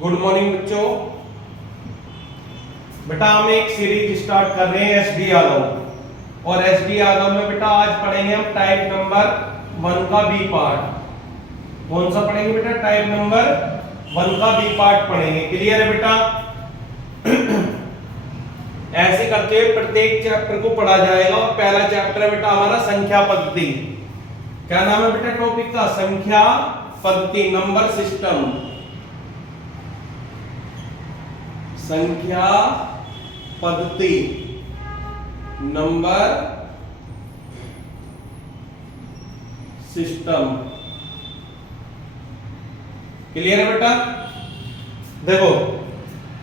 Good morning बच्चों। बेटा हम एक सीरीज स्टार्ट कर रहे हैं एसडी यादव, और एसडी यादव में बेटा आज पढ़ेंगे हम टाइप नंबर 1 का बी पार्ट। कौन सा पढ़ेंगे बेटा? टाइप नंबर 1 का बी पार्ट पढ़ेंगे। क्लियर है बेटा? ऐसे करते हुए प्रत्येक चैप्टर को पढ़ा जाएगा, और पहला चैप्टर है बेटा हमारा संख्या पद्धति। क्या नाम है बेटा टॉपिक का? संख्या पद्धति, नंबर सिस्टम। संख्या पद्धति, नंबर सिस्टम। क्लियर है बेटा? देखो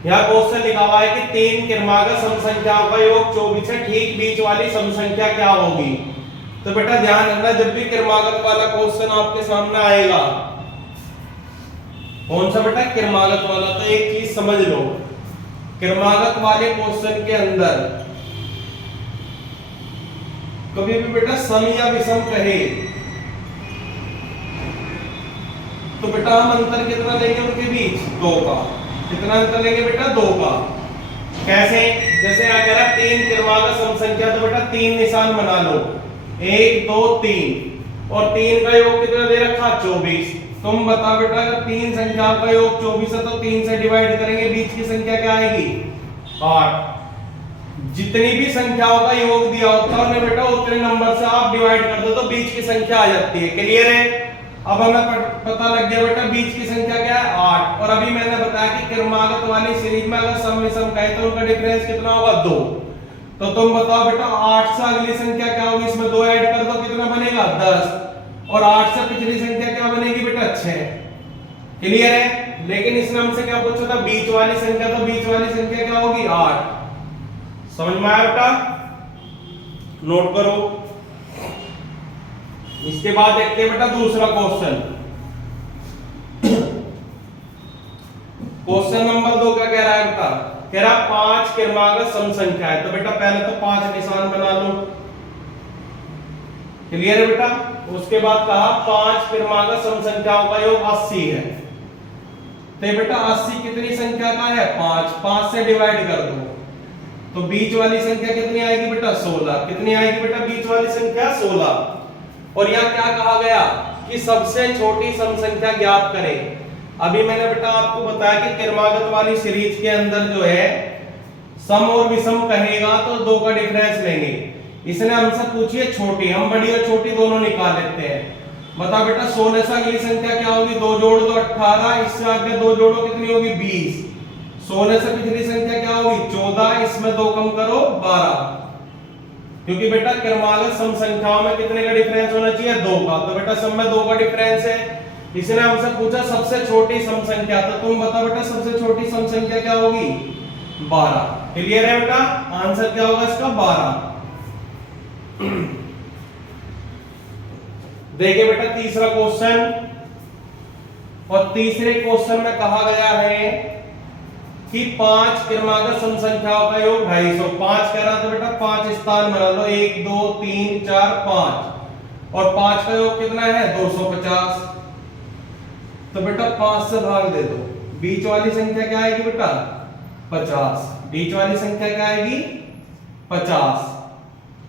यह क्वेश्चन लिखा हुआ है कि 3 क्रमागत सम संख्याओं का योग 24 है, ठीक बीच वाली सम संख्या क्या होगी? तो बेटा ध्यान रखना, जब भी क्रमागत वाला क्वेश्चन आपके सामने आएगा, कौन सा बेटा? क्रमागत वाला। तो एक चीज समझ लो, क्रमागत वाले क्वेश्चन के अंदर कभी भी बेटा सम या विषम कहे तो बेटा हम अंतर कितना लेंगे उनके बीच? 2 का। कितना अंतर लेंगे बेटा? 2 का। कैसे? जैसे क्या कह रहा है 3 क्रमागत सम संख्या, तो बेटा 3 निशान बना लो, 1 2 3, और 3 का योग कितना दे रखा? 24। तुम बताओ बेटा अगर 3 संख्या का योग 24 है तो 3 से डिवाइड करेंगे, बीच की संख्या क्या आएगी? 8। जितनी भी संख्याओं का योग दिया होता है बेटा उतने नंबर से आप डिवाइड कर दो तो बीच की संख्या आ जाती है। क्लियर है? अब हमें पता लग गया बेटा बीच की संख्या क्या है? 8। और अभी मैंने बताया कि क्रमागत वाली सीरीज में अगर सम विषम कहे तो उनका डिफरेंस कितना होगा? 2। तो तुम बताओ बेटा 8 से अगली संख्या क्या होगी? इसमें 2 ऐड कर दो, कितना बनेगा? 10। और 8 से पिछली संख्या क्या बनेगी बेटा? 6। क्लियर है? लेकिन इसने हमसे क्या पूछा था? बीच वाली संख्या। तो बीच वाली संख्या क्या होगी? 8। समझ में आया बेटा? नोट करो। इसके बाद देखते हैं बेटा दूसरा क्वेश्चन। क्वेश्चन नंबर 2 क्या कह रहा है बेटा? कह रहा 5 क्रमागत सम संख्या है। तो बेटा पहले तो 5 निशान बना लो। क्लियर है बेटा? उसके बाद कहा 5 क्रमागत सम संख्याओं का योग 80 है। तो बेटा 80 कितनी संख्या का है? 5। 5 से डिवाइड कर दो तो बीच वाली संख्या कितनी आएगी बेटा? 16। कितनी आएगी बेटा बीच वाली संख्या? 16। और यहाँ क्या कहा गया कि सबसे छोटी सम संख्या ज्ञात करें। अभी मैंने बेटा आपको बताया कि क्रमागत वाली सीरीज के अंदर जो है सम और विषम कहेगा तो 2 का डिफरेंस लेंगे। इसने हमसे पूछी है छोटी, हम बड़ी और छोटी दोनों निकाल लेते हैं। बता बेटा 16 से अगली संख्या क्या होगी? 2 जोड़ दो 18, इससे आगे 2 जोड़ो कितनी होगी? 20। 16 से पिछली संख्या क्या होगी? 14, इसमें 2 कम करो 12। क्योंकि बेटा क्रमागत सम संख्याओं में कितने का डिफरेंस होना चाहिए? 2 का। तो बेटा सम में 2 का डिफरेंस है। इसने हमसे पूछा सबसे छोटी सम संख्या, तो तुम बताओ बेटा सबसे छोटी सम संख्या क्या होगी? 12। क्लियर है बेटा? आंसर क्या होगा इसका? 12। देखिए बेटा तीसरा क्वेश्चन, और तीसरे क्वेश्चन में कहा गया है कि 5 क्रमागत सम संख्याओं का योग 250। 5 कह रहा था बेटा 5 स्थान बना लो, 1 2 3 4 5, और 5 का योग कितना है? 250। तो बेटा 5 से भाग दे दो, बीच वाली संख्या क्या आएगी बेटा? 50। बीच वाली संख्या क्या आएगी? 50।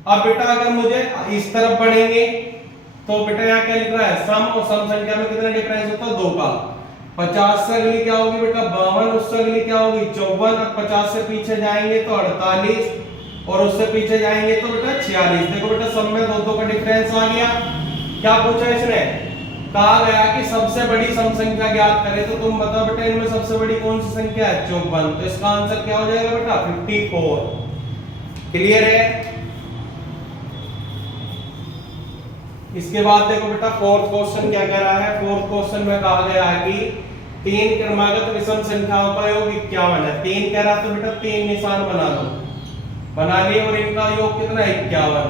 अब बेटा अगर मुझे इस तरफ बढ़ेंगे तो बेटा यहाँ क्या लिख रहा है? सम और सम संख्या में कितना डिफरेंस होता है? 2 का। 50 से अगली क्या होगी बेटा? 52। उससे अगली क्या होगी? 54। और 50 से पीछे जाएंगे तो 48, और उससे पीछे जाएंगे तो बेटा 46। देखो बेटा सम में 2 का डिफरेंस आ गया। क्या पूछा इसने? कहा गया कि सबसे बड़ी सम संख्या ज्ञात करें। तो तुम बताओ बेटा इनमें सबसे बड़ी कौन सी संख्या है? 54। तो इसका आंसर क्या हो जाएगा बेटा? 54। क्लियर है? इसके बाद देखो बेटा फोर्थ क्वेश्चन क्या कह रहा है? फोर्थ क्वेश्चन में कहा गया है कि 3 क्रमागत विषम संख्याओं का योग 51 है। 3 कह रहा तो बेटा 3 निशान बना लो, बना लिए, और इनका योग कितना है? 51।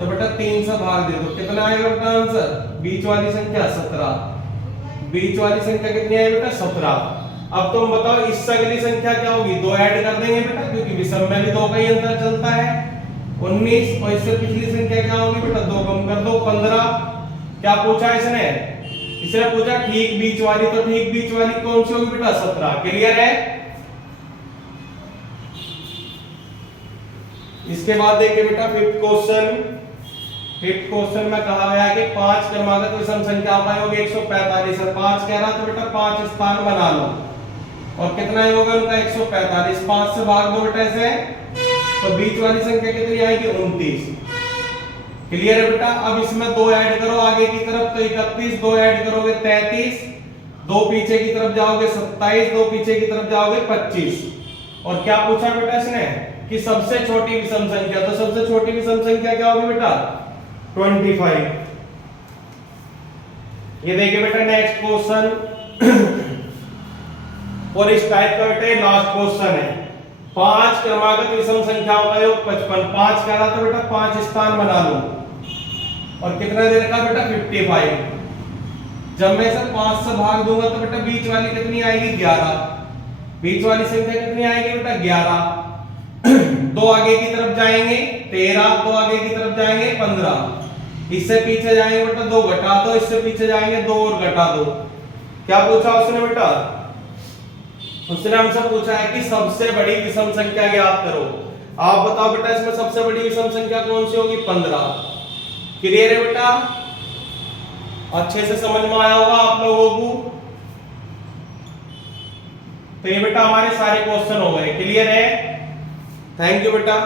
तो बेटा 3 से भाग दे दो, कितना आएगा बेटा आंसर? बीच वाली संख्या 17। बीच वाली संख्या कितनी आई बेटा? 17। अब तुम बताओ इससे अगली संख्या क्या होगी? 2 ऐड कर देंगे बेटा, क्योंकि विषम में भी 2 का ही अंतर चलता है। 19, और इससे पिछली संख्या क्या होगी बेटा? 2 कम कर दो 15। क्या पूछा इसने? इसने पूछा ठीक बीच वाली, तो ठीक बीच वाली कौन सी होगी बेटा 17। क्लियर है। इसके बाद देखिए बेटा फिफ्थ क्वेश्चन में कहा गया है कि 5 क्रमागत विषम संख्याओं का योग 145 है। 5 कह रहा तो बेटा 5 स्थान बना लो और कितना योग होगा उनका 145। 5 से भाग दो बेटा ऐसे, तो बीच वाली संख्या कितनी आएगी 29। क्लियर है बेटा। अब इसमें 2 ऐड करो आगे की तरफ तो 31, 2 ऐड करोगे 33, 2 पीछे की तरफ जाओगे 27, 2 पीछे की तरफ जाओगे 25। और क्या पूछा बेटा इसने कि सबसे छोटी विषम संख्या, तो सबसे छोटी विषम संख्या क्या होगी बेटा 25। ये देखिए बेटा नेक्स्ट क्वेश्चन और इस टाइप का बेटा लास्ट क्वेश्चन है। 5 क्रमागत विषम संख्याओं का योग 55। 5 कह रहा था बेटा 5 स्थान बना लो और कितना दे रखा बेटा 55। जब मैं इसे 5 से भाग दूंगा तो बेटा बीच वाली कितनी आएगी 11। बीच वाली संख्या कितनी आएगी बेटा 11। 2 आगे की तरफ जाएंगे 13, 2 आगे की तरफ जाएंगे 15, इससे पीछे जाएंगे बेटा 2 घटा दो, इससे पीछे जाएंगे 2 और घटा दो। क्या पूछा उसने बेटा, उसने हमसे पूछा है कि सबसे बड़ी विषम संख्या ज्ञात करो। आप बताओ बेटा इसमें सबसे बड़ी विषम संख्या कौन सी होगी 15। क्लियर है बेटा, अच्छे से समझ में आया होगा आप लोगों को। तो ये बेटा हमारे सारे क्वेश्चन हो गए। क्लियर है, थैंक यू बेटा।